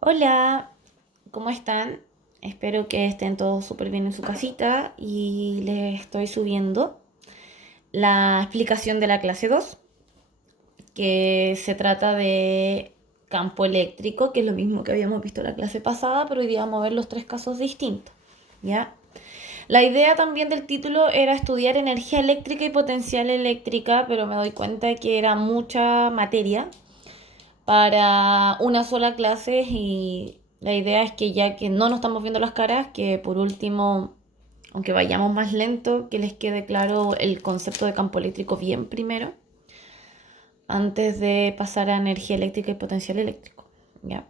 Hola, ¿cómo están? Espero que estén todos súper bien en su casita y les estoy subiendo la explicación de la clase 2, que se trata de campo eléctrico, que es lo mismo que habíamos visto en la clase pasada, pero hoy día vamos a ver los tres casos distintos, ¿ya? La idea también del título era estudiar energía eléctrica y potencial eléctrica, pero me doy cuenta de que era mucha materia para una sola clase y la idea es que ya que no nos estamos viendo las caras, que por último, aunque vayamos más lento, que les quede claro el concepto de campo eléctrico bien primero, antes de pasar a energía eléctrica y potencial eléctrico. ¿Ya?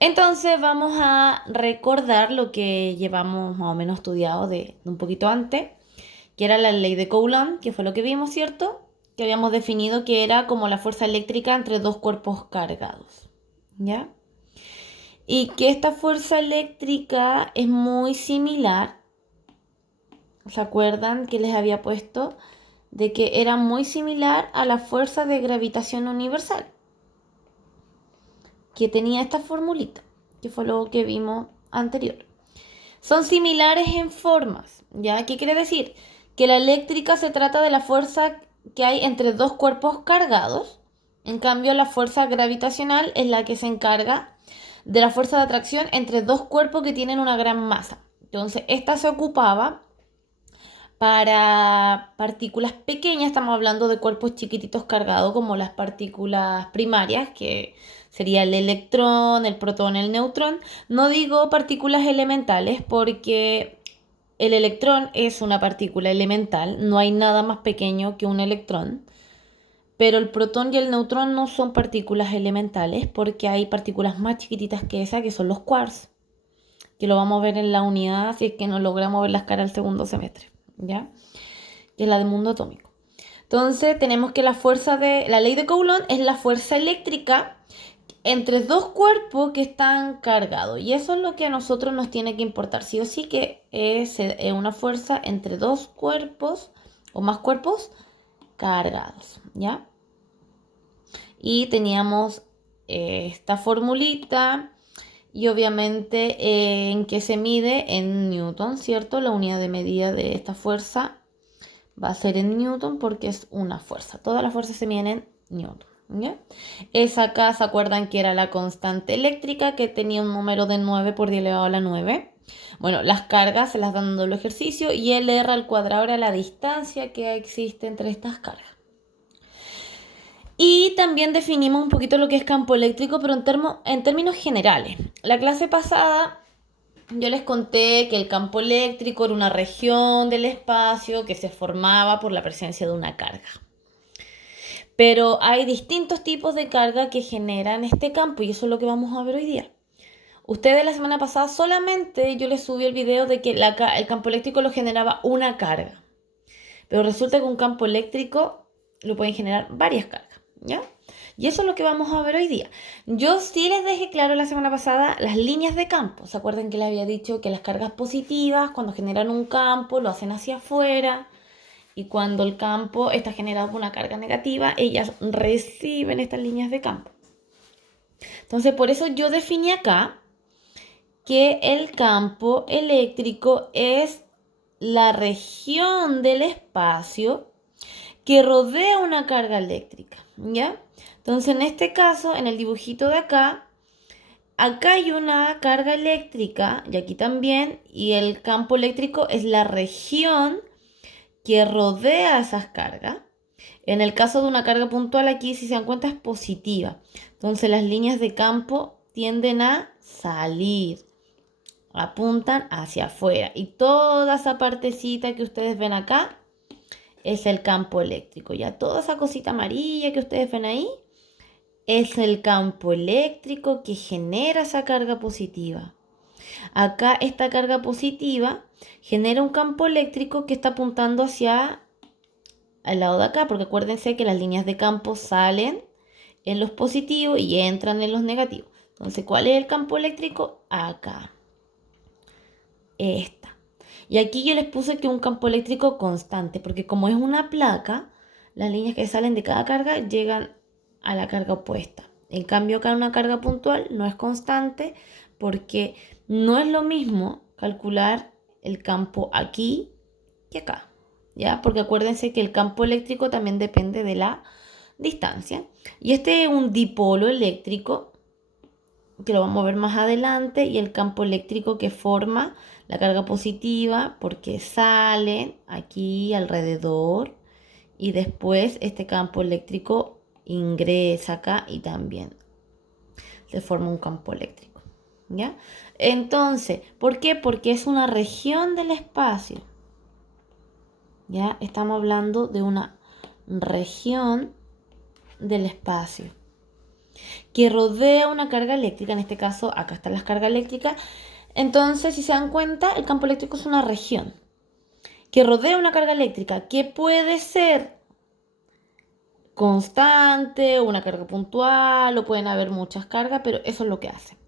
Entonces vamos a recordar lo que llevamos más o menos estudiado de un poquito antes, que era la ley de Coulomb, que fue lo que vimos, ¿cierto? Que habíamos definido que era como la fuerza eléctrica entre dos cuerpos cargados. ¿Ya? Y que esta fuerza eléctrica es muy similar, ¿se acuerdan que les había puesto? De que era muy similar a la fuerza de gravitación universal, que tenía esta formulita, que fue lo que vimos anterior. Son similares en formas, ¿ya? ¿Qué quiere decir? Que la eléctrica se trata de la fuerza que hay entre dos cuerpos cargados. En cambio, la fuerza gravitacional es la que se encarga de la fuerza de atracción entre dos cuerpos que tienen una gran masa. Entonces, esta se ocupaba para partículas pequeñas, estamos hablando de cuerpos chiquititos cargados como las partículas primarias, que sería el electrón, el protón, el neutrón. No digo partículas elementales porque el electrón es una partícula elemental, no hay nada más pequeño que un electrón. Pero el protón y el neutrón no son partículas elementales porque hay partículas más chiquititas que esa, que son los quarks, que lo vamos a ver en la unidad si es que no logramos ver las caras el segundo semestre, ¿ya? Que es la del mundo atómico. Entonces tenemos que la fuerza de la ley de Coulomb es la fuerza eléctrica entre dos cuerpos que están cargados. Y eso es lo que a nosotros nos tiene que importar. Sí o sí que es una fuerza entre dos cuerpos o más cuerpos cargados. ¿Ya? Y teníamos esta formulita. Y obviamente en que se mide en Newton, ¿cierto? La unidad de medida de esta fuerza va a ser en Newton porque es una fuerza. Todas las fuerzas se miden en Newton. ¿Ya? Esa acá se acuerdan que era la constante eléctrica que tenía un número de 9 por 10 elevado a la 9. Bueno, las cargas se las dan dando el ejercicio y el R al cuadrado era la distancia que existe entre estas cargas. Y también definimos un poquito lo que es campo eléctrico, pero en términos generales. La clase pasada yo les conté que el campo eléctrico era una región del espacio que se formaba por la presencia de una carga. Pero hay distintos tipos de carga que generan este campo y eso es lo que vamos a ver hoy día. Ustedes la semana pasada solamente yo les subí el video de que el campo eléctrico lo generaba una carga. Pero resulta que un campo eléctrico lo pueden generar varias cargas, ¿ya? Y eso es lo que vamos a ver hoy día. Yo sí les dejé claro la semana pasada las líneas de campo. ¿Se acuerdan que les había dicho que las cargas positivas, cuando generan un campo, lo hacen hacia afuera? Y cuando el campo está generado por una carga negativa, ellas reciben estas líneas de campo. Entonces, por eso yo definí acá que el campo eléctrico es la región del espacio que rodea una carga eléctrica, ¿ya? Entonces, en este caso, en el dibujito de acá hay una carga eléctrica, y aquí también, y el campo eléctrico es la región que rodea esas cargas. En el caso de una carga puntual aquí, si se dan cuenta, es positiva. Entonces las líneas de campo tienden a salir, apuntan hacia afuera. Y toda esa partecita que ustedes ven acá es el campo eléctrico. Ya toda esa cosita amarilla que ustedes ven ahí es el campo eléctrico que genera esa carga positiva. Acá esta carga positiva genera un campo eléctrico que está apuntando hacia al lado de acá, porque acuérdense que las líneas de campo salen en los positivos y entran en los negativos. Entonces, ¿cuál es el campo eléctrico? Acá. Esta. Y aquí yo les puse que un campo eléctrico constante, porque como es una placa, las líneas que salen de cada carga llegan a la carga opuesta. En cambio, acá una carga puntual no es constante porque no es lo mismo calcular el campo aquí que acá, ¿ya? Porque acuérdense que el campo eléctrico también depende de la distancia. Y este es un dipolo eléctrico, que lo vamos a ver más adelante, y el campo eléctrico que forma la carga positiva porque sale aquí alrededor y después este campo eléctrico ingresa acá y también se forma un campo eléctrico, ¿ya? Entonces, ¿por qué? Porque es una región del espacio, ¿ya? Estamos hablando de una región del espacio que rodea una carga eléctrica. En este caso, acá están las cargas eléctricas. Entonces, si se dan cuenta, el campo eléctrico es una región que rodea una carga eléctrica que puede ser constante, una carga puntual, o pueden haber muchas cargas, pero eso es lo que hace.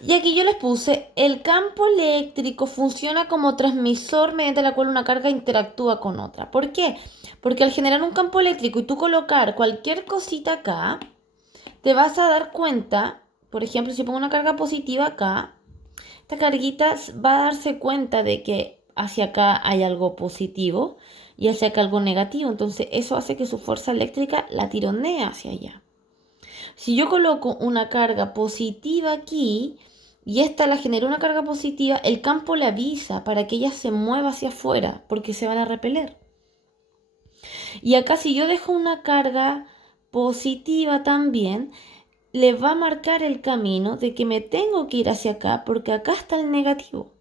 Y aquí yo les puse, el campo eléctrico funciona como transmisor mediante la cual una carga interactúa con otra. ¿Por qué? Porque al generar un campo eléctrico y tú colocar cualquier cosita acá, te vas a dar cuenta, por ejemplo, si pongo una carga positiva acá, esta carguita va a darse cuenta de que hacia acá hay algo positivo y hacia acá algo negativo. Entonces eso hace que su fuerza eléctrica la tironee hacia allá. Si yo coloco una carga positiva aquí y esta la genera una carga positiva, el campo le avisa para que ella se mueva hacia afuera porque se van a repeler. Y acá si yo dejo una carga positiva también, le va a marcar el camino de que me tengo que ir hacia acá porque acá está el negativo.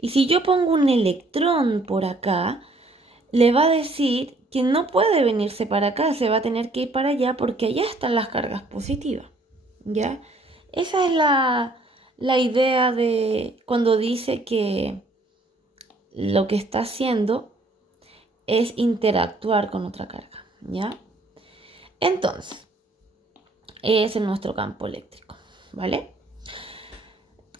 Y si yo pongo un electrón por acá, le va a decir que no puede venirse para acá, se va a tener que ir para allá porque allá están las cargas positivas. ¿Ya? Esa es la idea de cuando dice que lo que está haciendo es interactuar con otra carga. ¿Ya? Entonces, ese es nuestro campo eléctrico. ¿Vale?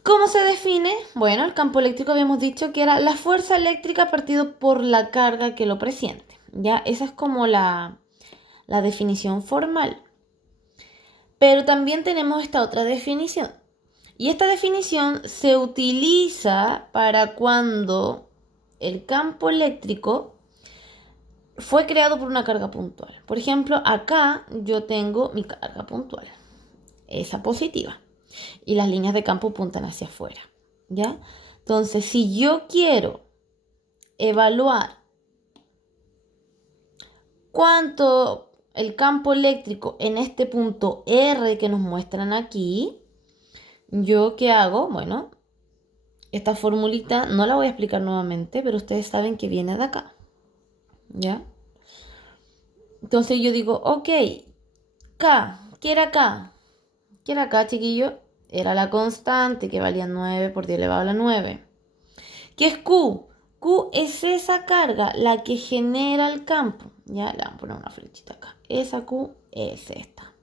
¿Cómo se define? Bueno, el campo eléctrico habíamos dicho que era la fuerza eléctrica partido por la carga que lo presiente. Ya, esa es como la definición formal. Pero también tenemos esta otra definición. Y esta definición se utiliza para cuando el campo eléctrico fue creado por una carga puntual. Por ejemplo, acá yo tengo mi carga puntual, esa positiva. Y las líneas de campo apuntan hacia afuera, ¿ya? Entonces, si yo quiero evaluar cuánto el campo eléctrico en este punto R que nos muestran aquí, ¿yo qué hago? Bueno, esta formulita no la voy a explicar nuevamente, pero ustedes saben que viene de acá, ¿ya? Entonces yo digo, ok, K, ¿qué era K? ¿Qué era K, chiquillo? Era la constante que valía 9 por 10 elevado a la 9. ¿Qué es Q? Q es esa carga, la que genera el campo. Ya, le vamos a poner una flechita acá. Esa Q es esta.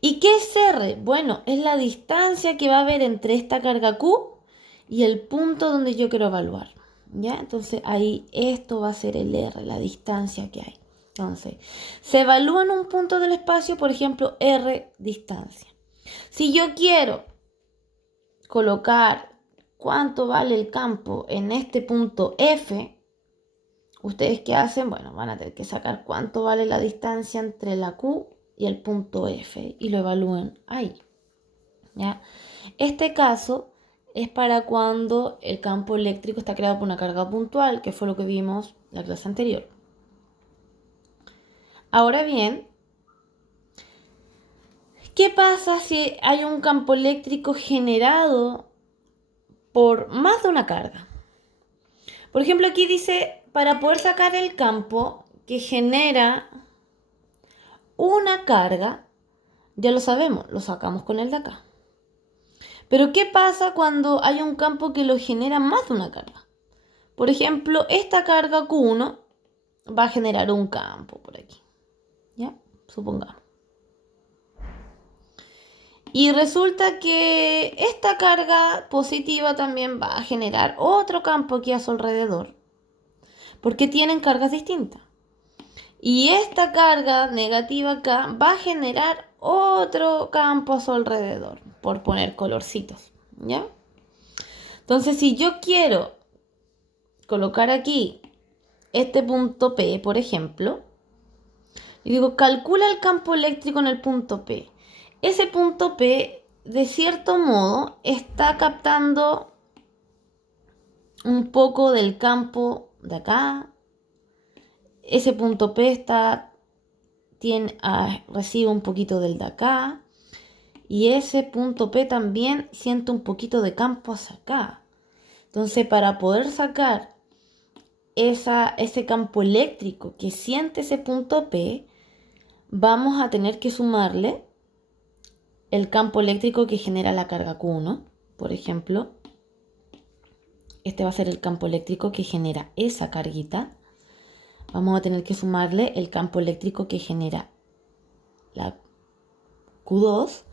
¿Y qué es R? Bueno, es la distancia que va a haber entre esta carga Q y el punto donde yo quiero evaluar. ¿Ya? Entonces ahí esto va a ser el R, la distancia que hay. Entonces, se evalúa en un punto del espacio, por ejemplo, R distancia. Si yo quiero colocar cuánto vale el campo en este punto F, ¿ustedes qué hacen? Bueno, van a tener que sacar cuánto vale la distancia entre la Q y el punto F y lo evalúen ahí. ¿Ya? Este caso es para cuando el campo eléctrico está creado por una carga puntual, que fue lo que vimos en la clase anterior. Ahora bien, ¿qué pasa si hay un campo eléctrico generado por más de una carga? Por ejemplo, aquí dice, para poder sacar el campo que genera una carga, ya lo sabemos, lo sacamos con el de acá. Pero ¿qué pasa cuando hay un campo que lo genera más de una carga? Por ejemplo, esta carga Q1 va a generar un campo por aquí. ¿Ya? Supongamos. Y resulta que esta carga positiva también va a generar otro campo aquí a su alrededor. Porque tienen cargas distintas. Y esta carga negativa acá va a generar otro campo a su alrededor, por poner colorcitos, ¿ya? Entonces, si yo quiero colocar aquí este punto P, por ejemplo, y digo, calcula el campo eléctrico en el punto P. Ese punto P, de cierto modo, está captando un poco del campo de acá. Ese punto P recibe un poquito del de acá. Y ese punto P también siente un poquito de campo hacia acá. Entonces, para poder sacar ese campo eléctrico que siente ese punto P, vamos a tener que sumarle el campo eléctrico que genera la carga Q1, por ejemplo. Este va a ser el campo eléctrico que genera esa carguita. Vamos a tener que sumarle el campo eléctrico que genera la Q2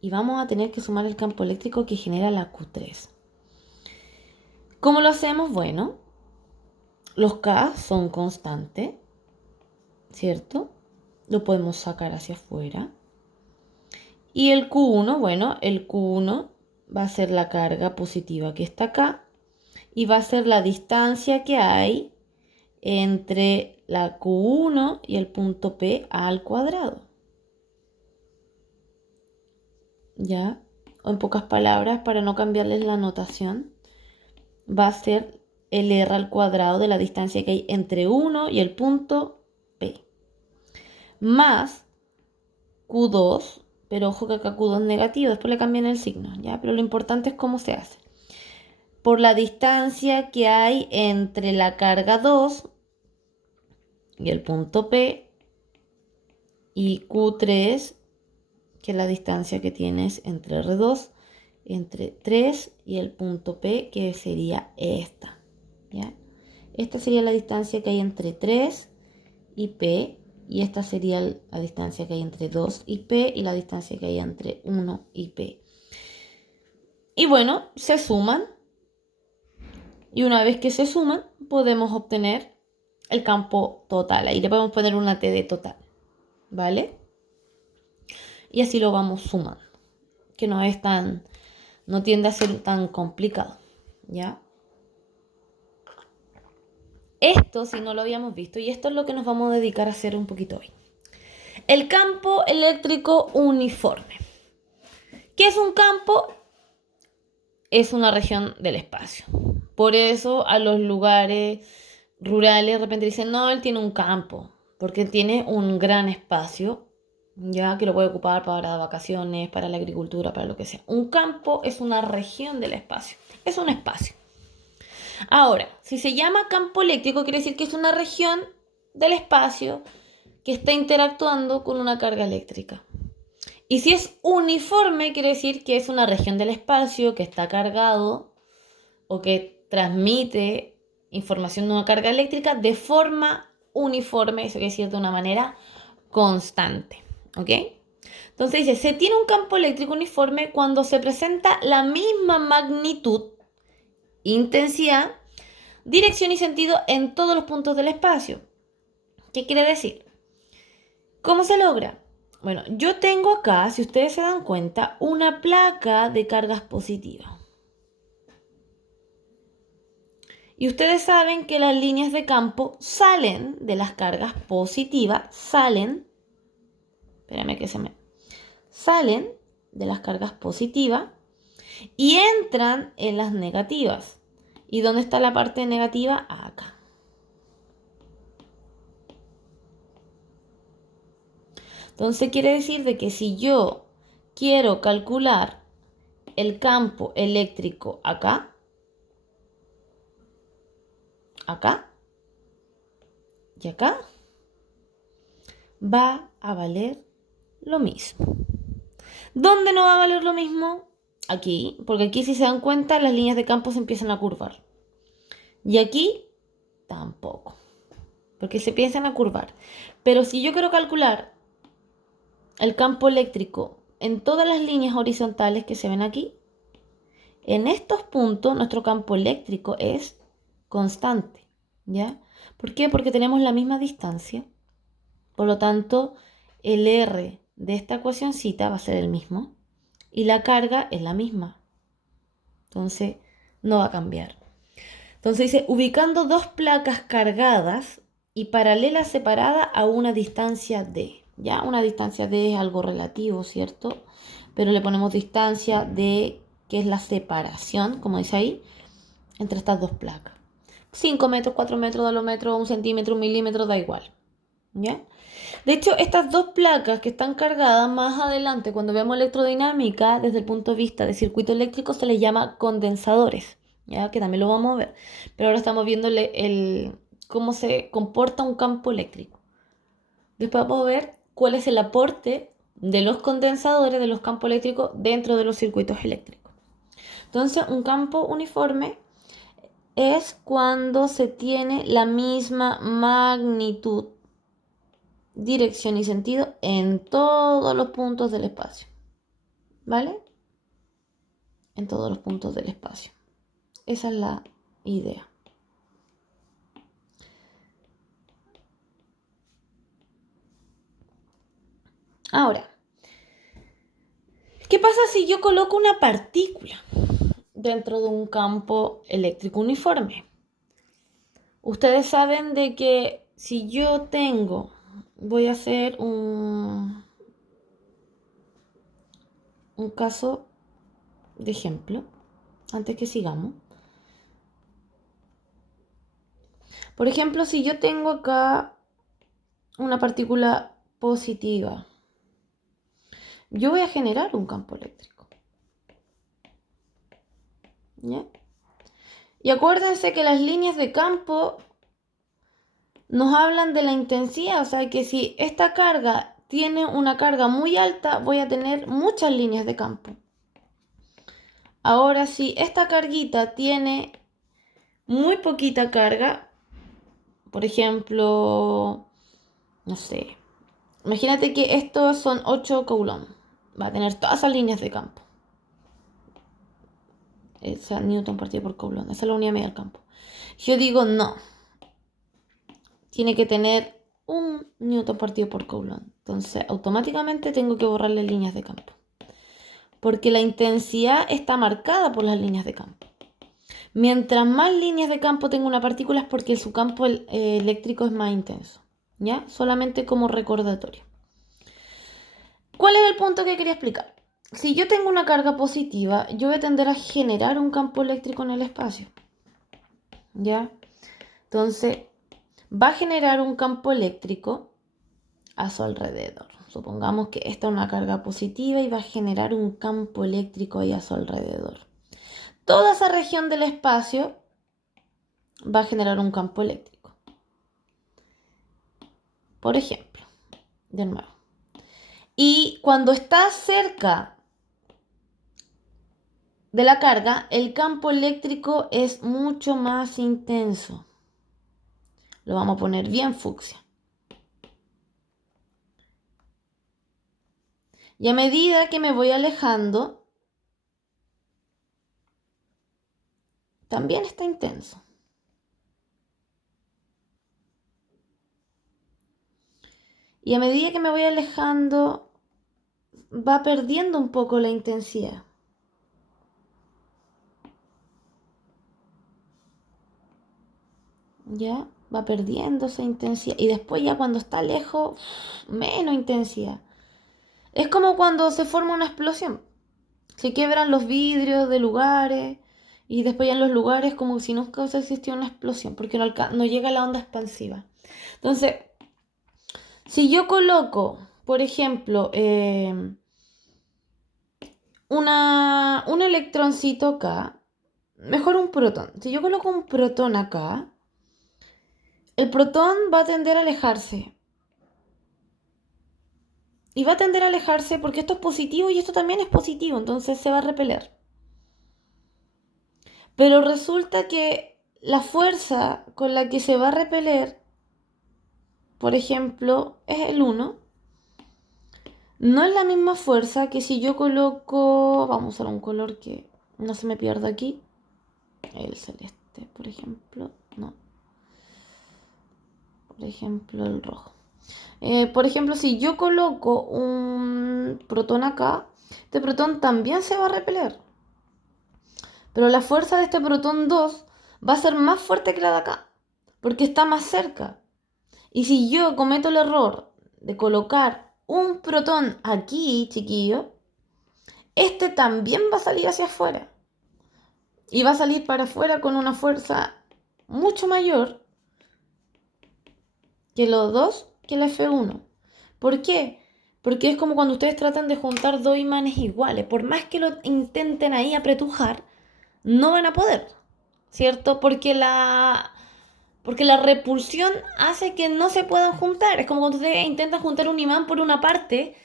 y vamos a tener que sumar el campo eléctrico que genera la Q3. ¿Cómo lo hacemos? Bueno, los K son constantes, ¿cierto? Lo podemos sacar hacia afuera. Y el Q1, bueno, el Q1 va a ser la carga positiva que está acá y va a ser la distancia que hay entre la Q1 y el punto P al cuadrado. ¿Ya? O en pocas palabras, para no cambiarles la notación, va a ser el R al cuadrado de la distancia que hay entre 1 y el punto P. Más Q2, pero ojo que acá Q2 es negativo, después le cambian el signo, ¿ya? Pero lo importante es cómo se hace. Por la distancia que hay entre la carga 2 y el punto P, y Q3, que es la distancia que tienes entre R2, entre 3 y el punto P, que sería esta, ¿ya? Esta sería la distancia que hay entre 3 y P, y esta sería la distancia que hay entre 2 y P, y la distancia que hay entre 1 y P. Y bueno, se suman, y una vez que se suman, podemos obtener el campo total. Ahí le podemos poner una T de total, ¿vale? Y así lo vamos sumando, que no tiende a ser tan complicado, ¿ya? Esto, si no lo habíamos visto, y esto es lo que nos vamos a dedicar a hacer un poquito hoy. El campo eléctrico uniforme. ¿Qué es un campo? Es una región del espacio. Por eso a los lugares rurales de repente dicen, no, él tiene un campo, porque tiene un gran espacio, ya que lo puede ocupar para vacaciones, para la agricultura, para lo que sea. Un campo es una región del espacio, es un espacio. Ahora, si se llama campo eléctrico, quiere decir que es una región del espacio que está interactuando con una carga eléctrica. Y si es uniforme, quiere decir que es una región del espacio que está cargado o que transmite información de una carga eléctrica de forma uniforme, eso quiere decir de una manera constante. ¿Ok? Entonces dice, se tiene un campo eléctrico uniforme cuando se presenta la misma magnitud, intensidad, dirección y sentido en todos los puntos del espacio. ¿Qué quiere decir? ¿Cómo se logra? Bueno, yo tengo acá, si ustedes se dan cuenta, una placa de cargas positivas. Y ustedes saben que las líneas de campo salen de las cargas positivas, salen de las cargas positivas y entran en las negativas. ¿Y dónde está la parte negativa? Acá. Entonces quiere decir de que si yo quiero calcular el campo eléctrico acá, acá y acá, va a valer lo mismo. ¿Dónde no va a valer lo mismo? Aquí, porque aquí si se dan cuenta las líneas de campo se empiezan a curvar. Y aquí tampoco, porque se empiezan a curvar. Pero si yo quiero calcular el campo eléctrico en todas las líneas horizontales que se ven aquí, en estos puntos nuestro campo eléctrico es constante, ¿ya? ¿Por qué? Porque tenemos la misma distancia. Por lo tanto, el R de esta ecuacioncita va a ser el mismo y la carga es la misma. Entonces, no va a cambiar. Entonces dice, ubicando dos placas cargadas y paralelas separadas a una distancia D. Ya, una distancia D es algo relativo, ¿cierto? Pero le ponemos distancia D, que es la separación, como dice ahí, entre estas dos placas. 5 metros, 4 metros, 2 metros, 1 centímetro, 1 milímetro, da igual. ¿Ya? De hecho, estas dos placas que están cargadas más adelante, cuando veamos electrodinámica, desde el punto de vista de circuito eléctrico, se les llama condensadores, ¿ya? Que también lo vamos a ver. Pero ahora estamos viendo cómo se comporta un campo eléctrico. Después vamos a ver cuál es el aporte de los condensadores de los campos eléctricos dentro de los circuitos eléctricos. Entonces, un campo uniforme es cuando se tiene la misma magnitud, dirección y sentido en todos los puntos del espacio. ¿Vale? En todos los puntos del espacio. Esa es la idea. Ahora, ¿qué pasa si yo coloco una partícula dentro de un campo eléctrico uniforme? Ustedes saben de que si yo tengo, voy a hacer un caso de ejemplo, antes que sigamos. Por ejemplo, si yo tengo acá una partícula positiva, yo voy a generar un campo eléctrico. ¿Ya? Y acuérdense que las líneas de campo nos hablan de la intensidad, o sea que si esta carga tiene una carga muy alta, voy a tener muchas líneas de campo. Ahora, si esta carguita tiene muy poquita carga, por ejemplo, no sé, imagínate que estos son 8 coulombs, va a tener todas esas líneas de campo. Esa Newton partido por Coulomb, esa es la unidad media del campo. Yo digo no, tiene que tener un Newton partido por Coulomb. Entonces automáticamente tengo que borrarle líneas de campo, porque la intensidad está marcada por las líneas de campo. Mientras más líneas de campo tenga una partícula es porque su campo eléctrico es más intenso. ¿Ya? Solamente como recordatorio. ¿Cuál es el punto que quería explicar? Si yo tengo una carga positiva, yo voy a tender a generar un campo eléctrico en el espacio. ¿Ya? Entonces, va a generar un campo eléctrico a su alrededor. Supongamos que esta es una carga positiva y va a generar un campo eléctrico ahí a su alrededor. Toda esa región del espacio va a generar un campo eléctrico. Por ejemplo, de nuevo. Y cuando está cerca de la carga, el campo eléctrico es mucho más intenso. Lo vamos a poner bien fucsia. Y a medida que me voy alejando, también está intenso. Y a medida que me voy alejando, va perdiendo un poco la intensidad. ¿Ya? Va perdiendo esa intensidad. Y después ya cuando está lejos, menos intensidad. Es como cuando se forma una explosión. Se quiebran los vidrios de lugares y después ya en los lugares como si nunca hubiese existido una explosión porque no llega la onda expansiva. Entonces, si yo coloco, por ejemplo, un electroncito acá, mejor un protón. Si yo coloco un protón acá, el protón va a tender a alejarse. Y va a tender a alejarse porque esto es positivo y esto también es positivo, entonces se va a repeler. Pero resulta que la fuerza con la que se va a repeler, por ejemplo, es el 1. No es la misma fuerza que si yo coloco, vamos a usar un color que no se me pierda aquí, el celeste, por ejemplo, no, por ejemplo el rojo. Por ejemplo, si yo coloco un protón acá, este protón también se va a repeler. Pero la fuerza de este protón 2 va a ser más fuerte que la de acá, porque está más cerca. Y si yo cometo el error de colocar un protón aquí, chiquillo, este también va a salir hacia afuera. Y va a salir para afuera con una fuerza mucho mayor que los dos, que el F1. ¿Por qué? Porque es como cuando ustedes tratan de juntar dos imanes iguales. Por más que lo intenten ahí apretujar, no van a poder, ¿cierto? Porque la repulsión hace que no se puedan juntar. Es como cuando ustedes intentan juntar un imán por una parte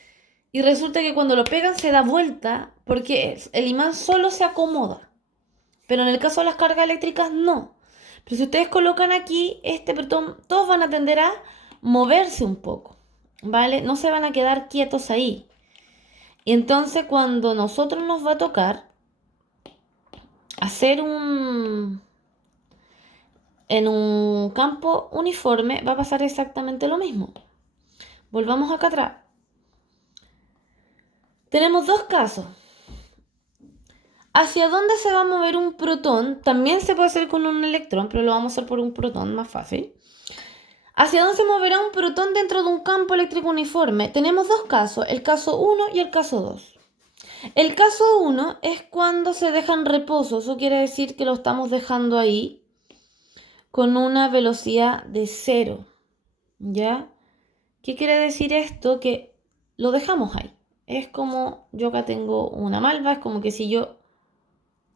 y resulta que cuando lo pegan se da vuelta porque el imán solo se acomoda. Pero en el caso de las cargas eléctricas no. Pero si ustedes colocan aquí este protón, todos van a tender a moverse un poco, ¿vale? No se van a quedar quietos ahí. Y entonces cuando nosotros nos va a tocar hacer en un campo uniforme, va a pasar exactamente lo mismo. Volvamos acá atrás. Tenemos dos casos. ¿Hacia dónde se va a mover un protón? También se puede hacer con un electrón, pero lo vamos a hacer por un protón, más fácil. ¿Hacia dónde se moverá un protón dentro de un campo eléctrico uniforme? Tenemos dos casos, el caso 1 y el caso 2. El caso 1 es cuando se deja en reposo, eso quiere decir que lo estamos dejando ahí con una velocidad de 0, ¿ya? ¿Qué quiere decir esto? Que lo dejamos ahí. Es como yo acá tengo una malva, es como que si yo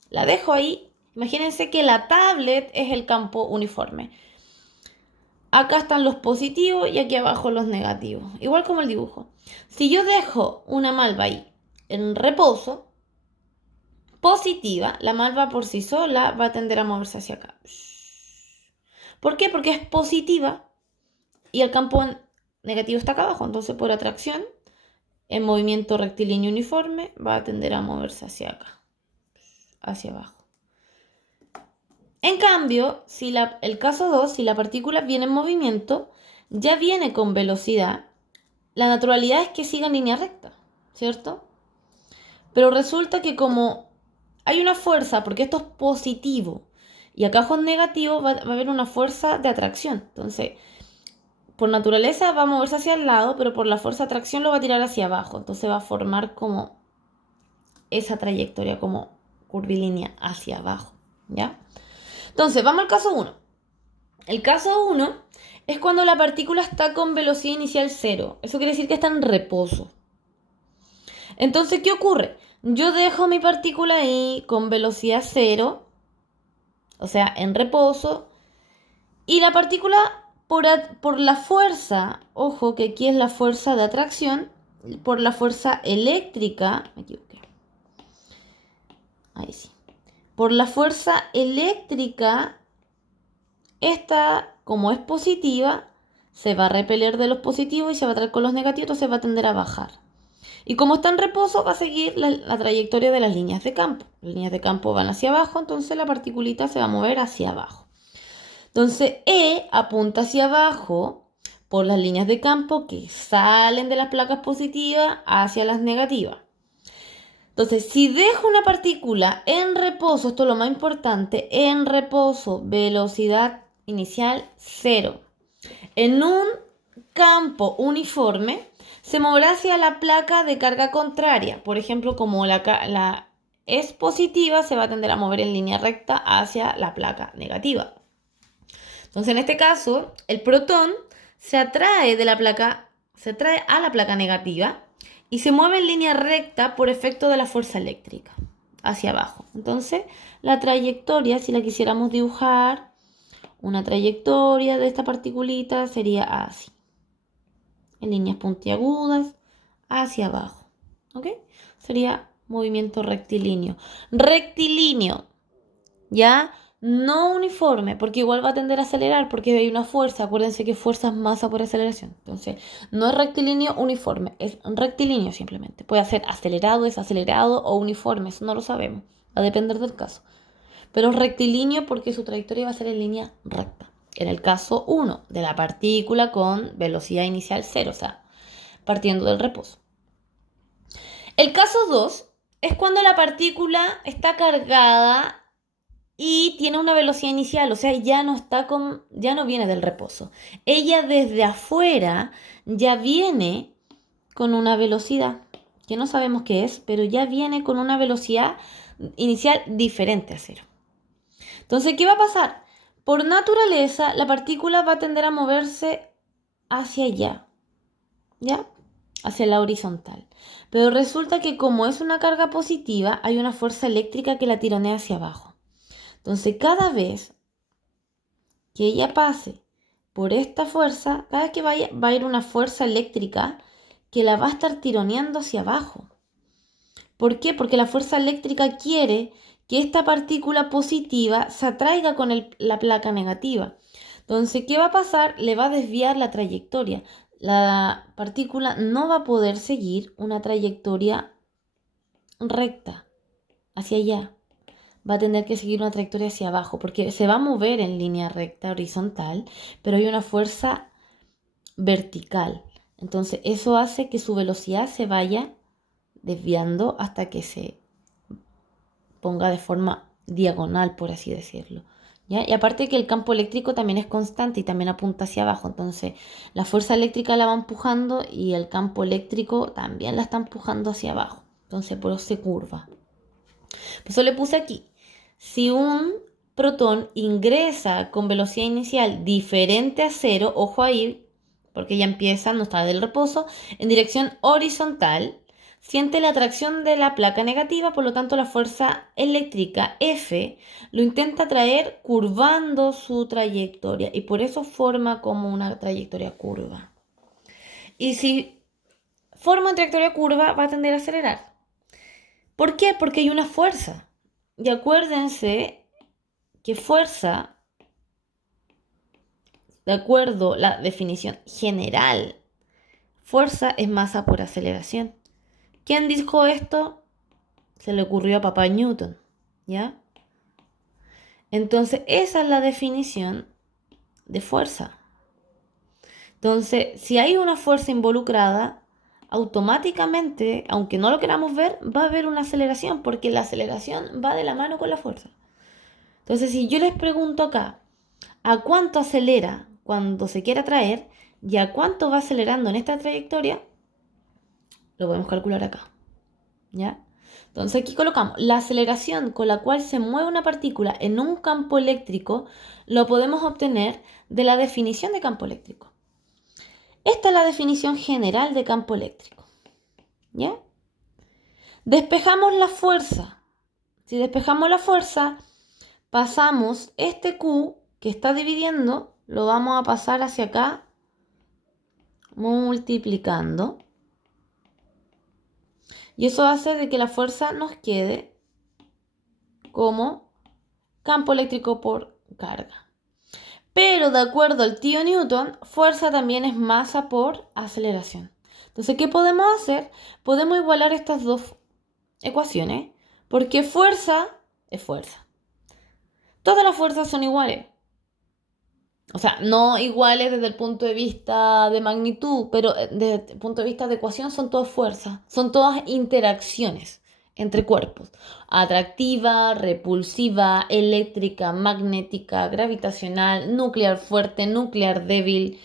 la dejo ahí, imagínense que la tablet es el campo uniforme. Acá están los positivos y aquí abajo los negativos. Igual como el dibujo. Si yo dejo una malva ahí en reposo, positiva, la malva por sí sola va a tender a moverse hacia acá. ¿Por qué? Porque es positiva y el campo negativo está acá abajo. Entonces por atracción, en movimiento rectilíneo uniforme, va a tender a moverse hacia acá, hacia abajo. En cambio, si el caso 2, si la partícula viene en movimiento, ya viene con velocidad, la naturalidad es que siga en línea recta, ¿cierto? Pero resulta que como hay una fuerza, porque esto es positivo, y acá es negativo, va a haber una fuerza de atracción. Entonces, por naturaleza va a moverse hacia el lado, pero por la fuerza de atracción lo va a tirar hacia abajo. Entonces va a formar como esa trayectoria, como curvilínea hacia abajo, ¿ya? Entonces, vamos al caso 1. El caso 1 es cuando la partícula está con velocidad inicial 0. Eso quiere decir que está en reposo. Entonces, ¿qué ocurre? Yo dejo mi partícula ahí con velocidad 0, o sea, en reposo, y la partícula por la fuerza, ojo que aquí es la fuerza de atracción, por la fuerza eléctrica, me equivoqué, ahí sí, por la fuerza eléctrica, esta, como es positiva, se va a repeler de los positivos y se va a traer con los negativos, entonces va a tender a bajar. Y como está en reposo, va a seguir la trayectoria de las líneas de campo. Las líneas de campo van hacia abajo, entonces la particulita se va a mover hacia abajo. Entonces E apunta hacia abajo por las líneas de campo que salen de las placas positivas hacia las negativas. Entonces, si dejo una partícula en reposo, esto es lo más importante, en reposo, velocidad inicial 0, en un campo uniforme, se moverá hacia la placa de carga contraria. Por ejemplo, como la es positiva, se va a tender a mover en línea recta hacia la placa negativa. Entonces, en este caso, el protón se atrae a la placa negativa y se mueve en línea recta por efecto de la fuerza eléctrica hacia abajo. Entonces, la trayectoria, si la quisiéramos dibujar, una trayectoria de esta particulita sería así, en líneas puntiagudas hacia abajo, ¿ok? Sería movimiento rectilíneo. Rectilíneo, ¿ya? No uniforme, porque igual va a tender a acelerar porque hay una fuerza. Acuérdense que fuerza es masa por aceleración. Entonces, no es rectilíneo uniforme, es rectilíneo simplemente. Puede ser acelerado, desacelerado o uniforme, eso no lo sabemos. Va a depender del caso. Pero es rectilíneo porque su trayectoria va a ser en línea recta. En el caso 1, de la partícula con velocidad inicial 0, o sea, partiendo del reposo. El caso 2 es cuando la partícula está cargada y tiene una velocidad inicial, o sea, ya no viene del reposo. Ella desde afuera ya viene con una velocidad que no sabemos qué es, pero ya viene con una velocidad inicial diferente a 0. Entonces, ¿qué va a pasar? Por naturaleza, la partícula va a tender a moverse hacia allá, ¿ya? Hacia la horizontal. Pero resulta que como es una carga positiva, hay una fuerza eléctrica que la tironea hacia abajo. Entonces, cada vez que ella pase por esta fuerza, cada vez que vaya, va a ir una fuerza eléctrica que la va a estar tironeando hacia abajo. ¿Por qué? Porque la fuerza eléctrica quiere que esta partícula positiva se atraiga con la placa negativa. Entonces, ¿qué va a pasar? Le va a desviar la trayectoria. La partícula no va a poder seguir una trayectoria recta hacia allá. Va a tener que seguir una trayectoria hacia abajo porque se va a mover en línea recta, horizontal, pero hay una fuerza vertical. Entonces, eso hace que su velocidad se vaya desviando hasta que se ponga de forma diagonal, por así decirlo. ¿Ya? Y aparte que el campo eléctrico también es constante y también apunta hacia abajo, entonces la fuerza eléctrica la va empujando y el campo eléctrico también la está empujando hacia abajo, entonces por eso se curva. Por eso le puse aquí, si un protón ingresa con velocidad inicial diferente a 0, ojo ahí, porque ya empieza, no está del reposo, en dirección horizontal, siente la atracción de la placa negativa, por lo tanto la fuerza eléctrica F lo intenta traer curvando su trayectoria y por eso forma como una trayectoria curva. Y si forma una trayectoria curva va a tender a acelerar. ¿Por qué? Porque hay una fuerza. Y acuérdense que fuerza, de acuerdo a la definición general, fuerza es masa por aceleración. ¿Quién dijo esto? Se le ocurrió a papá Newton, ¿ya? Entonces, esa es la definición de fuerza. Entonces, si hay una fuerza involucrada, automáticamente, aunque no lo queramos ver, va a haber una aceleración, porque la aceleración va de la mano con la fuerza. Entonces, si yo les pregunto acá, ¿a cuánto acelera cuando se quiera traer y a cuánto va acelerando en esta trayectoria? Lo podemos calcular acá, ¿ya? Entonces aquí colocamos la aceleración con la cual se mueve una partícula en un campo eléctrico, lo podemos obtener de la definición de campo eléctrico. Esta es la definición general de campo eléctrico, ¿ya? Despejamos la fuerza. Si despejamos la fuerza, pasamos este Q que está dividiendo, lo vamos a pasar hacia acá multiplicando. Y eso hace de que la fuerza nos quede como campo eléctrico por carga. Pero de acuerdo al tío Newton, fuerza también es masa por aceleración. Entonces, ¿qué podemos hacer? Podemos igualar estas dos ecuaciones, porque fuerza es fuerza. Todas las fuerzas son iguales. O sea, no iguales desde el punto de vista de magnitud, pero desde el punto de vista de ecuación son todas fuerzas, son todas interacciones entre cuerpos. Atractiva, repulsiva, eléctrica, magnética, gravitacional, nuclear fuerte, nuclear débil.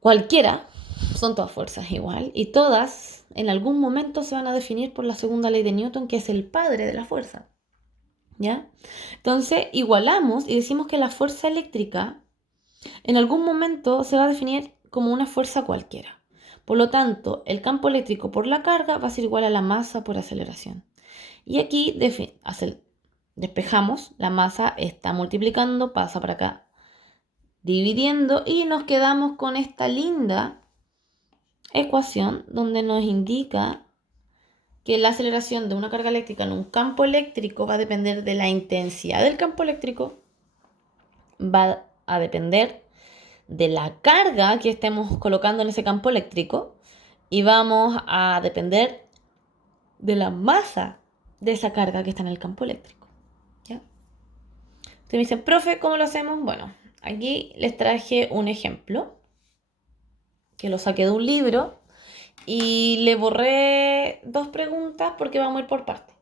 Cualquiera, son todas fuerzas igual y todas en algún momento se van a definir por la segunda ley de Newton, que es el padre de la fuerza. ¿Ya? Entonces igualamos y decimos que la fuerza eléctrica en algún momento se va a definir como una fuerza cualquiera. Por lo tanto, el campo eléctrico por la carga va a ser igual a la masa por aceleración. Y aquí despejamos, la masa está multiplicando, pasa para acá, dividiendo y nos quedamos con esta linda ecuación donde nos indica que la aceleración de una carga eléctrica en un campo eléctrico va a depender de la intensidad del campo eléctrico, va a depender de la carga que estemos colocando en ese campo eléctrico y vamos a depender de la masa de esa carga que está en el campo eléctrico, ¿ya? Ustedes me dicen, profe, ¿cómo lo hacemos? Bueno, aquí les traje un ejemplo que lo saqué de un libro y le borré dos preguntas porque vamos a ir por partes.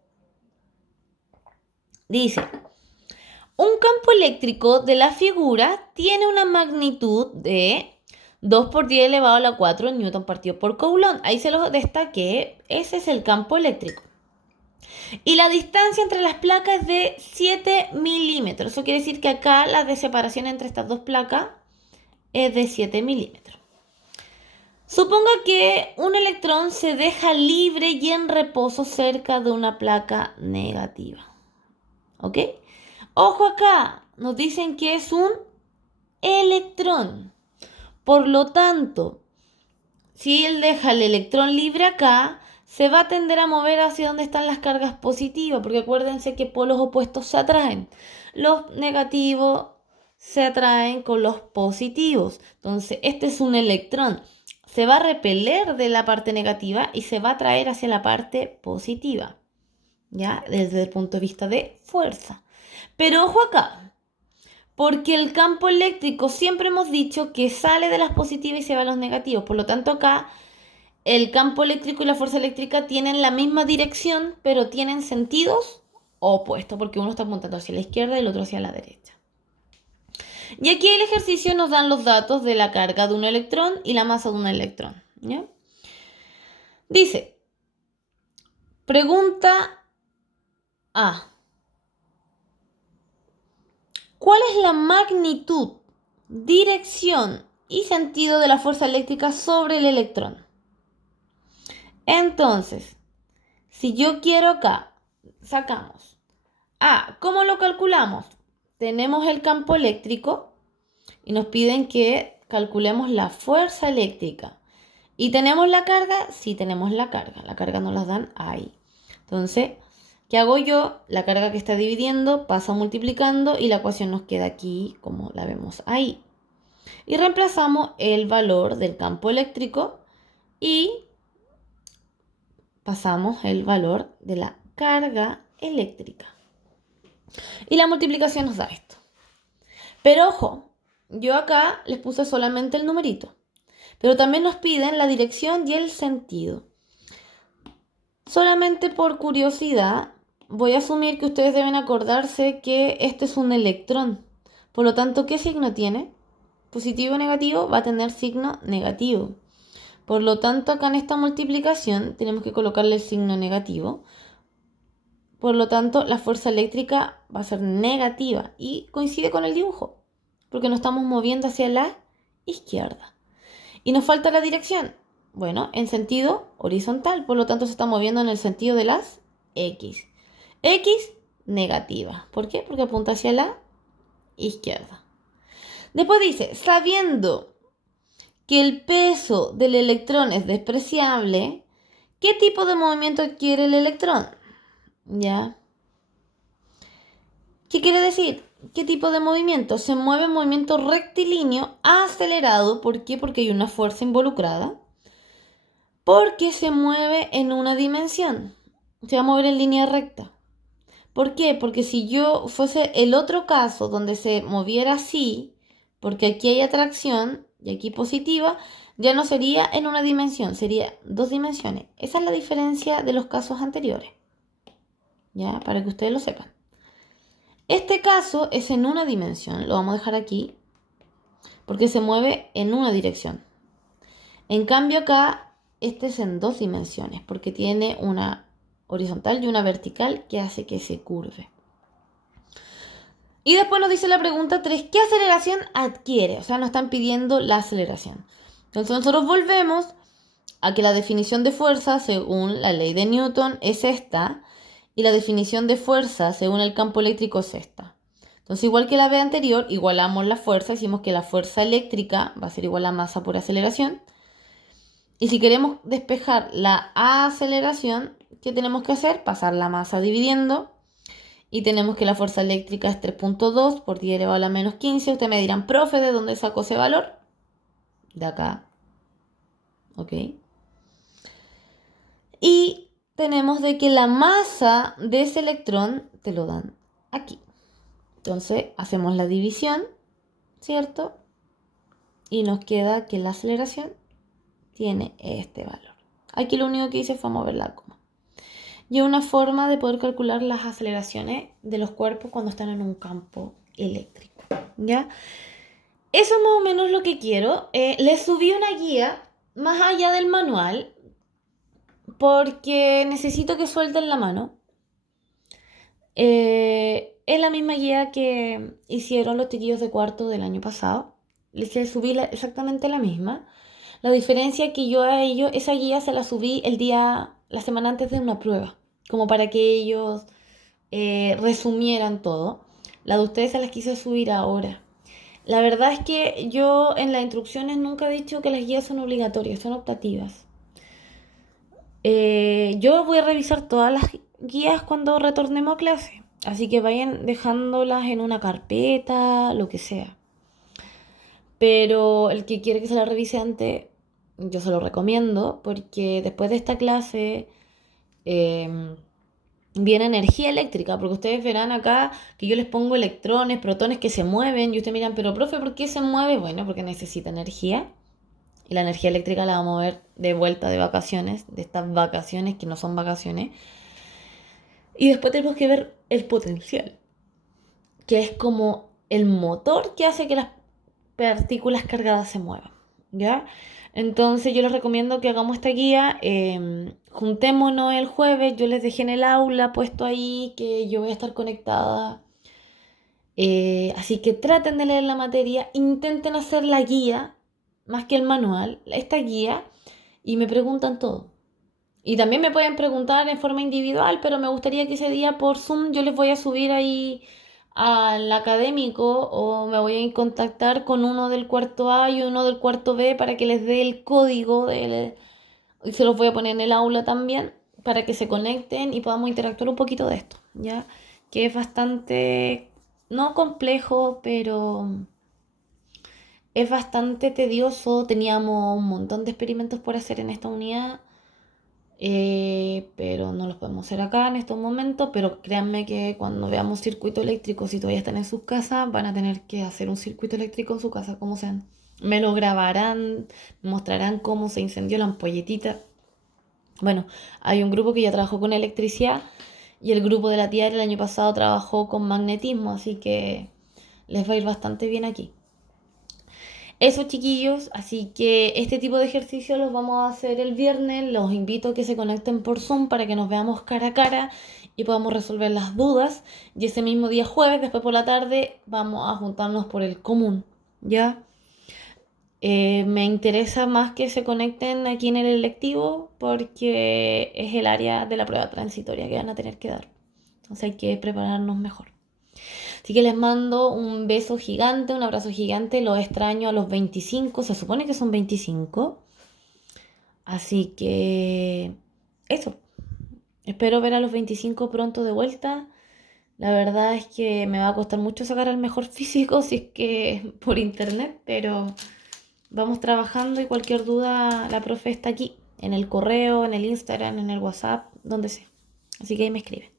Dice, un campo eléctrico de la figura tiene una magnitud de 2 por 10 elevado a la 4 newton partido por coulomb. Ahí se los destaqué. Ese es el campo eléctrico. Y la distancia entre las placas es de 7 milímetros. Eso quiere decir que acá la de separación entre estas dos placas es de 7 milímetros. Suponga que un electrón se deja libre y en reposo cerca de una placa negativa. ¿Ok? Ojo acá, nos dicen que es un electrón. Por lo tanto, si él deja el electrón libre acá, se va a tender a mover hacia donde están las cargas positivas, porque acuérdense que polos opuestos se atraen. Los negativos se atraen con los positivos. Entonces, este es un electrón. Se va a repeler de la parte negativa y se va a atraer hacia la parte positiva, ¿ya? Desde el punto de vista de fuerza. Pero ojo acá, porque el campo eléctrico siempre hemos dicho que sale de las positivas y se va a los negativos. Por lo tanto, acá el campo eléctrico y la fuerza eléctrica tienen la misma dirección, pero tienen sentidos opuestos, porque uno está apuntando hacia la izquierda y el otro hacia la derecha. Y aquí el ejercicio nos dan los datos de la carga de un electrón y la masa de un electrón, ¿ya? Dice, pregunta A. ¿Cuál es la magnitud, dirección y sentido de la fuerza eléctrica sobre el electrón? Entonces, si yo quiero acá, sacamos A. ¿Cómo lo calculamos? Tenemos el campo eléctrico y nos piden que calculemos la fuerza eléctrica. ¿Y tenemos la carga? Sí, tenemos la carga. La carga nos la dan ahí. Entonces, ¿qué hago yo? La carga que está dividiendo pasa multiplicando y la ecuación nos queda aquí como la vemos ahí. Y reemplazamos el valor del campo eléctrico y pasamos el valor de la carga eléctrica. Y la multiplicación nos da esto. Pero ojo, yo acá les puse solamente el numerito. Pero también nos piden la dirección y el sentido. Solamente por curiosidad, voy a asumir que ustedes deben acordarse que este es un electrón. Por lo tanto, ¿qué signo tiene? Positivo o negativo va a tener signo negativo. Por lo tanto, acá en esta multiplicación tenemos que colocarle el signo negativo. Por lo tanto, la fuerza eléctrica va a ser negativa y coincide con el dibujo, porque nos estamos moviendo hacia la izquierda. Y nos falta la dirección. Bueno, en sentido horizontal, por lo tanto se está moviendo en el sentido de las X. X negativa. ¿Por qué? Porque apunta hacia la izquierda. Después dice, sabiendo que el peso del electrón es despreciable, ¿qué tipo de movimiento adquiere el electrón? ¿Ya? ¿Qué quiere decir? ¿Qué tipo de movimiento? Se mueve en movimiento rectilíneo acelerado. ¿Por qué? Porque hay una fuerza involucrada. Porque se mueve en una dimensión. Se va a mover en línea recta. ¿Por qué? Porque si yo fuese el otro caso donde se moviera así, porque aquí hay atracción y aquí positiva, ya no sería en una dimensión, sería dos dimensiones. Esa es la diferencia de los casos anteriores. ¿Ya? Para que ustedes lo sepan. Este caso es en una dimensión, lo vamos a dejar aquí, porque se mueve en una dirección. En cambio acá, este es en dos dimensiones, porque tiene una horizontal y una vertical que hace que se curve. Y después nos dice la pregunta 3, ¿qué aceleración adquiere? O sea, nos están pidiendo la aceleración. Entonces nosotros volvemos a que la definición de fuerza, según la ley de Newton, es esta, y la definición de fuerza, según el campo eléctrico, es esta. Entonces, igual que la vez anterior, igualamos la fuerza, decimos que la fuerza eléctrica va a ser igual a masa por aceleración. Y si queremos despejar la aceleración, ¿qué tenemos que hacer? Pasar la masa dividiendo. Y tenemos que la fuerza eléctrica es 3.2 por 10 elevado a la menos 15. Ustedes me dirán, profe, ¿de dónde sacó ese valor? De acá. ¿Ok? Y tenemos de que la masa de ese electrón te lo dan aquí. Entonces hacemos la división, ¿cierto? Y nos queda que la aceleración tiene este valor. Aquí lo único que hice fue mover la coma. Y una forma de poder calcular las aceleraciones de los cuerpos cuando están en un campo eléctrico, ¿ya? Eso es más o menos lo que quiero. Les subí una guía más allá del manual porque necesito que suelten la mano. Es la misma guía que hicieron los chiquillos de cuarto del año pasado. Les subí exactamente la misma. La diferencia es que yo a ellos, esa guía se la subí la semana antes de una prueba, como para que ellos resumieran todo. La de ustedes se las quise subir ahora. La verdad es que yo en las instrucciones nunca he dicho que las guías son obligatorias, son optativas. Yo voy a revisar todas las guías cuando retornemos a clase, así que vayan dejándolas en una carpeta, lo que sea. Pero el que quiere que se la revise antes, yo se lo recomiendo, porque después de esta clase viene energía eléctrica, porque ustedes verán acá que yo les pongo electrones, protones que se mueven, y ustedes miran, pero profe, ¿por qué se mueve? Bueno, porque necesita energía. Y la energía eléctrica la vamos a mover de vuelta de vacaciones, de estas vacaciones que no son vacaciones. Y después tenemos que ver el potencial, que es como el motor que hace que las partículas cargadas se muevan, ¿ya? Entonces yo les recomiendo que hagamos esta guía, juntémonos el jueves, yo les dejé en el aula puesto ahí que yo voy a estar conectada, así que traten de leer la materia, intenten hacer la guía, más que el manual, esta guía, y me preguntan todo. Y también me pueden preguntar en forma individual, pero me gustaría que ese día por Zoom yo les voy a subir ahí al académico o me voy a contactar con uno del cuarto A y uno del cuarto B para que les dé el código y se los voy a poner en el aula también para que se conecten y podamos interactuar un poquito de esto, ¿ya? Que es bastante, no complejo, pero es bastante tedioso. Teníamos un montón de experimentos por hacer en esta unidad. Pero no los podemos hacer acá en estos momentos, pero créanme que cuando veamos circuito eléctrico, si todavía están en sus casas, van a tener que hacer un circuito eléctrico en su casa, como sean. Me lo grabarán, me mostrarán cómo se incendió la ampolletita. Bueno, hay un grupo que ya trabajó con electricidad y el grupo de la tía el año pasado trabajó con magnetismo, así que les va a ir bastante bien aquí. Eso, chiquillos, así que este tipo de ejercicios los vamos a hacer el viernes. Los invito a que se conecten por Zoom para que nos veamos cara a cara y podamos resolver las dudas. Y ese mismo día jueves, después por la tarde, vamos a juntarnos por el común, ¿ya? Me interesa más que se conecten aquí en el electivo porque es el área de la prueba transitoria que van a tener que dar. Entonces hay que prepararnos mejor. Así que les mando un beso gigante, un abrazo gigante. Los extraño a los 25. Se supone que son 25. Así que eso. Espero ver a los 25 pronto de vuelta. La verdad es que me va a costar mucho sacar al mejor físico si es que por internet, pero vamos trabajando y cualquier duda la profe está aquí, en el correo, en el Instagram, en el WhatsApp, donde sea. Así que ahí me escriben.